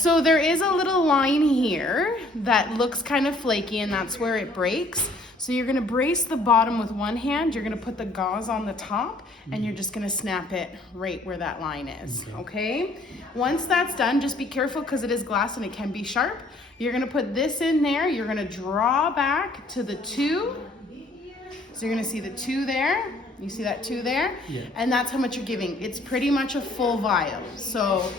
So there is a little line here that looks kind of flaky, and that's where it breaks. So you're gonna brace the bottom with one hand, you're gonna put the gauze on the top, and you're just gonna snap it right where that line is, okay? Once that's done, just be careful because it is glass and it can be sharp. You're gonna put this in there, you're gonna draw back to the 2. So you're gonna see the 2 there. You see that 2 there? Yeah. And that's how much you're giving. It's pretty much a full vial. So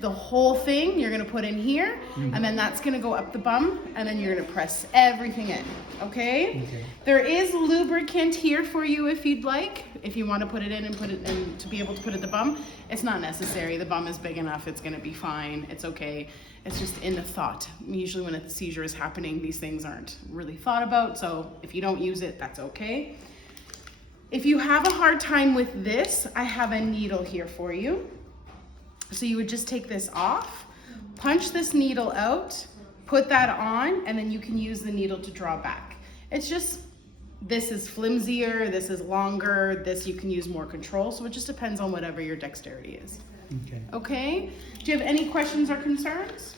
the whole thing you're gonna put in here, and then that's gonna go up the bum, and then you're gonna press everything in, okay? There is lubricant here for you if you'd like. If you wanna put it in and put it in to be able to put it in the bum, it's not necessary. The bum is big enough, it's gonna be fine, it's okay. It's just in the thought. Usually when a seizure is happening, these things aren't really thought about, so if you don't use it, that's okay. If you have a hard time with this, I have a needle here for you. So you would just take this off, punch this needle out, put that on, and then you can use the needle to draw back. It's just, this is flimsier, this is longer, this you can use more control, so it just depends on whatever your dexterity is. Okay. Okay? Do you have any questions or concerns?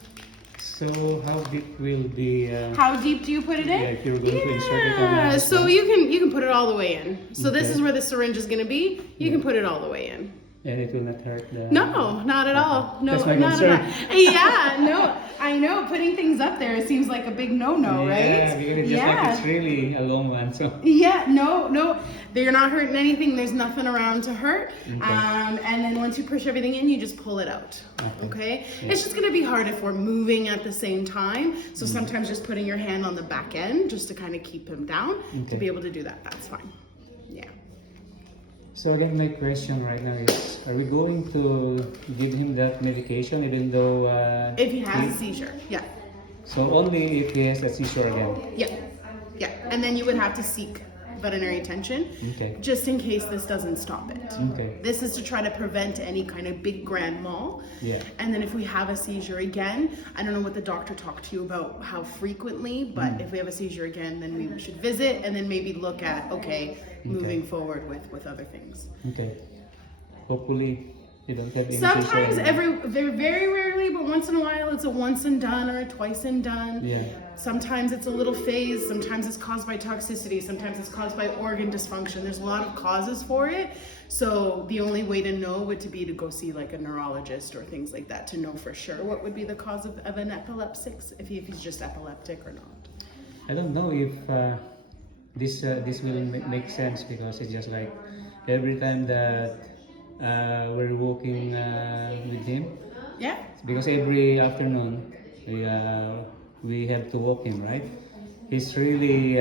So how deep will the... How deep do you put it in? Yeah, if you're going to insert it on the... So you can put it all the way in. So this is where the syringe is going to be. You can put it all the way in. And it will not hurt the... No, not at all. No, That's my not concern. at all. Yeah, no, I know. Putting things up there, it seems like a big no-no, right? Yeah, because it's just like it's really a long one, so... Yeah, no, they're not hurting anything. There's nothing around to hurt. And then once you push everything in, you just pull it out. Okay? It's just gonna be hard if we're moving at the same time. So sometimes just putting your hand on the back end just to kind of keep him down. To be able to do that, that's fine. Yeah. So again, my question right now is, are we going to give him that medication even though... If he has a seizure, yeah. So only if he has a seizure again? Yeah. And then you would have to seek veterinary attention just in case this doesn't stop it. This is to try to prevent any kind of big grand mal. And then if we have a seizure again, I don't know what the doctor talked to you about how frequently, but if we have a seizure again, then we should visit and then maybe look at, moving forward with other things. Hopefully you don't have any Sometimes seizure very rarely, but once in a while it's a once and done or a twice and done. Sometimes it's a little phase, sometimes it's caused by toxicity, sometimes it's caused by organ dysfunction. There's a lot of causes for it. So the only way to know would be to go see like a neurologist or things like that to know for sure what would be the cause of an epileptic, if he's just epileptic or not. I don't know if this will make sense because it's just like every time that we're walking with him. Because every afternoon we have to walk him, right? He's really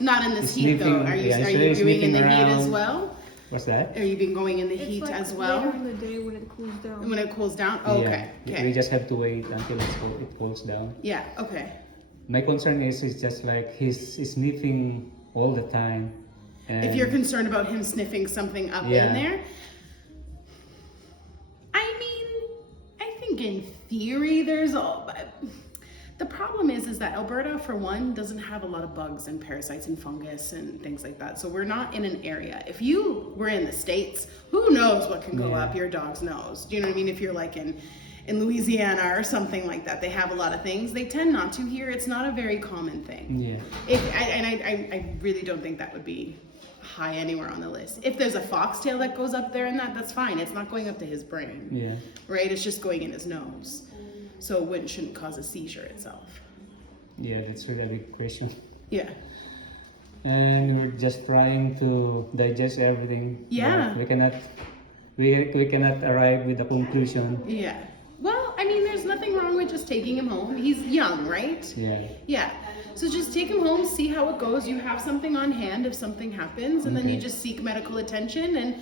not in this heat though. Are you doing in the heat as well? What's that? Are you been going in the heat like as well? Later in the day when it cools down. When it cools down? Oh, okay. We just have to wait until it cools down. Yeah, okay. My concern is it's just like he's sniffing all the time. And if you're concerned about him sniffing something up in there, I mean, I think in theory there's all. The problem is that Alberta, for one, doesn't have a lot of bugs and parasites and fungus and things like that. So we're not in an area. If you were in the States, who knows what can go up your dog's nose? Do you know what I mean? If you're like in Louisiana or something like that, they have a lot of things. They tend not to here. It's not a very common thing. I really don't think that would be high anywhere on the list. If there's a foxtail that goes up there and that's fine. It's not going up to his brain. Right? It's just going in his nose. So it shouldn't cause a seizure itself. Yeah, that's really a big question. Yeah. And we're just trying to digest everything. Yeah. We cannot arrive with a conclusion. Yeah. Well, I mean, there's nothing wrong with just taking him home. He's young, right? Yeah. So just take him home, see how it goes. You have something on hand if something happens, and then you just seek medical attention. And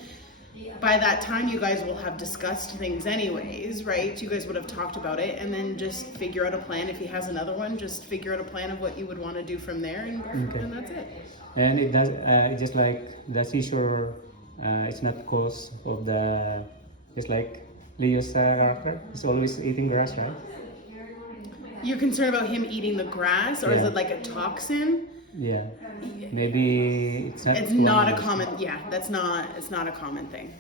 by that time, you guys will have discussed things anyways, right? You guys would have talked about it, and then just figure out a plan. If he has another one, just figure out a plan of what you would want to do from there, and that's it. And it does. It's just like the seizure. It's not cause of the. Just like Leo's character. He's always eating grass, right? You're concerned about him eating the grass, or is it like a toxin? Yeah. Maybe it's not. It's not a common. Yeah, it's not a common thing.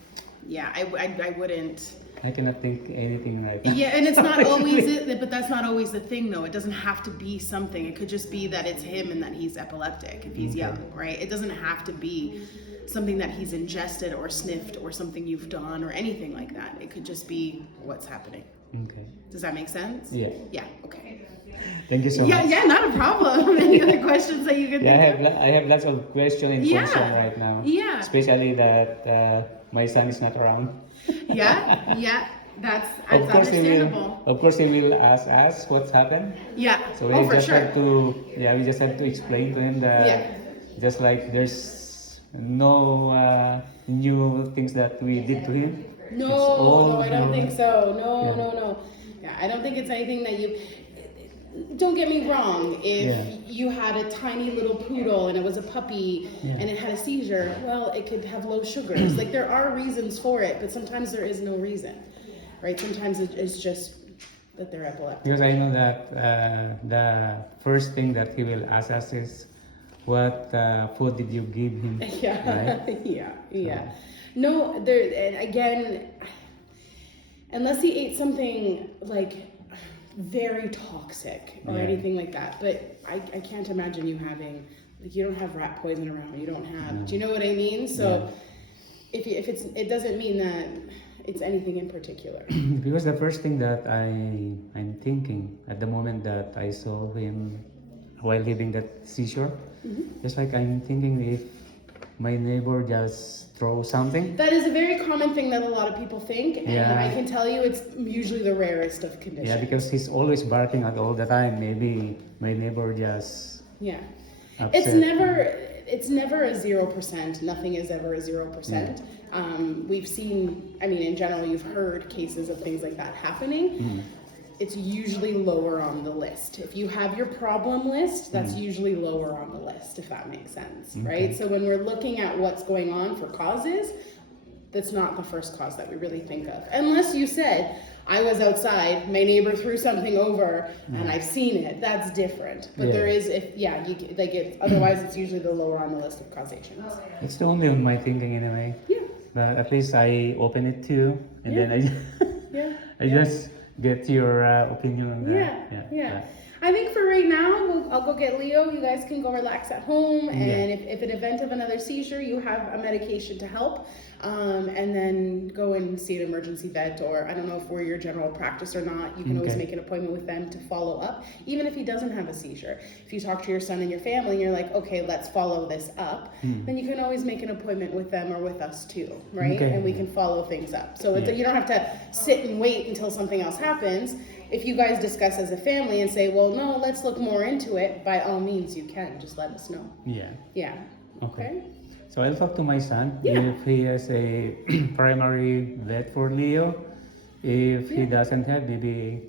Yeah, I wouldn't. I cannot think anything right now. Yeah, and it's not always it, but that's not always the thing though. It doesn't have to be something. It could just be that it's him and that he's epileptic if he's young, right? It doesn't have to be something that he's ingested or sniffed or something you've done or anything like that. It could just be what's happening. Okay. Does that make sense? Yeah. Yeah, okay. Thank you so much. Yeah, not a problem. Any other questions that you can think of? I have lots of questions in concern right now. Yeah. Especially that my son is not around. Yeah, that's understandable. Of course, he will ask us what's happened. Yeah. So we just have to, we just have to explain to him that just like there's no new things that we did to him. No, I don't think so. No. Yeah, I don't think it's anything that you. Don't get me wrong. If you had a tiny little poodle and it was a puppy and it had a seizure, well, it could have low sugars. Like there are reasons for it, but sometimes there is no reason, right? Sometimes it's just that they're epileptic. Because I know that the first thing that he will ask us is, what food did you give him? Yeah, right? yeah. No, there again, unless he ate something like very toxic or anything like that. But I can't imagine you having, like, you don't have rat poison around. You don't have. Do you know what I mean? So if it doesn't mean that it's anything in particular. Because the first thing that I'm thinking at the moment that I saw him while having that seizure, just like I'm thinking if my neighbor just throw something. That is a very common thing that a lot of people think, and I can tell you it's usually the rarest of conditions. Yeah, because he's always barking at all the time. Maybe my neighbor just upset. It's never a 0%. Nothing is ever a 0%. We've seen, I mean, in general, you've heard cases of things like that happening. It's usually lower on the list. If you have your problem list, that's usually lower on the list, if that makes sense, right? So when we're looking at what's going on for causes, that's not the first cause that we really think of. Unless you said, I was outside, my neighbor threw something over, and I've seen it. That's different. But there is, otherwise it's usually the lower on the list of causations. It's the only on my thinking anyway. Yeah. But at least I open it too, and then I just get your opinion on that. Yeah. I think for right now, I'll go get Leo. You guys can go relax at home, and if an event of another seizure, you have a medication to help, and then go and see an emergency vet, or I don't know if we're your general practice or not. You can always make an appointment with them to follow up, even if he doesn't have a seizure. If you talk to your son and your family, and you're like, okay, let's follow this up, then you can always make an appointment with them or with us too, right? And we can follow things up. So you don't have to sit and wait until something else happens. If you guys discuss as a family and say, well, no, let's look more into it, by all means, you can. Just let us know. Yeah. Okay. So I'll talk to my son if he has a primary vet for Leo. If he doesn't have, maybe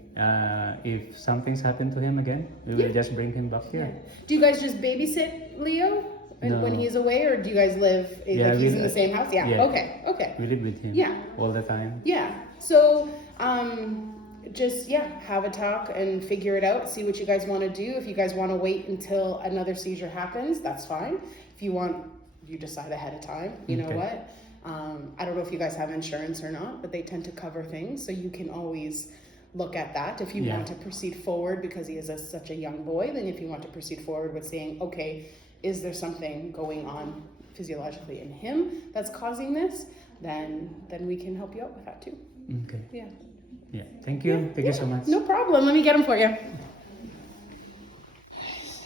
if something's happened to him again, we will just bring him back here. Do you guys just babysit Leo when he's away, or do you guys live, he's in the same house? Yeah. Okay. We live with him all the time. Yeah. So, just have a talk and figure it out, see what you guys want to do. If you guys want to wait until another seizure happens, that's fine. If you want, you decide ahead of time. You know what, I don't know if you guys have insurance or not, but they tend to cover things, so you can always look at that. If you want to proceed forward, because he is such a young boy, then if you want to proceed forward with saying, okay, is there something going on physiologically in him that's causing this, then we can help you out with that too. Yeah. Thank you. Thank you so much. No problem. Let me get them for you.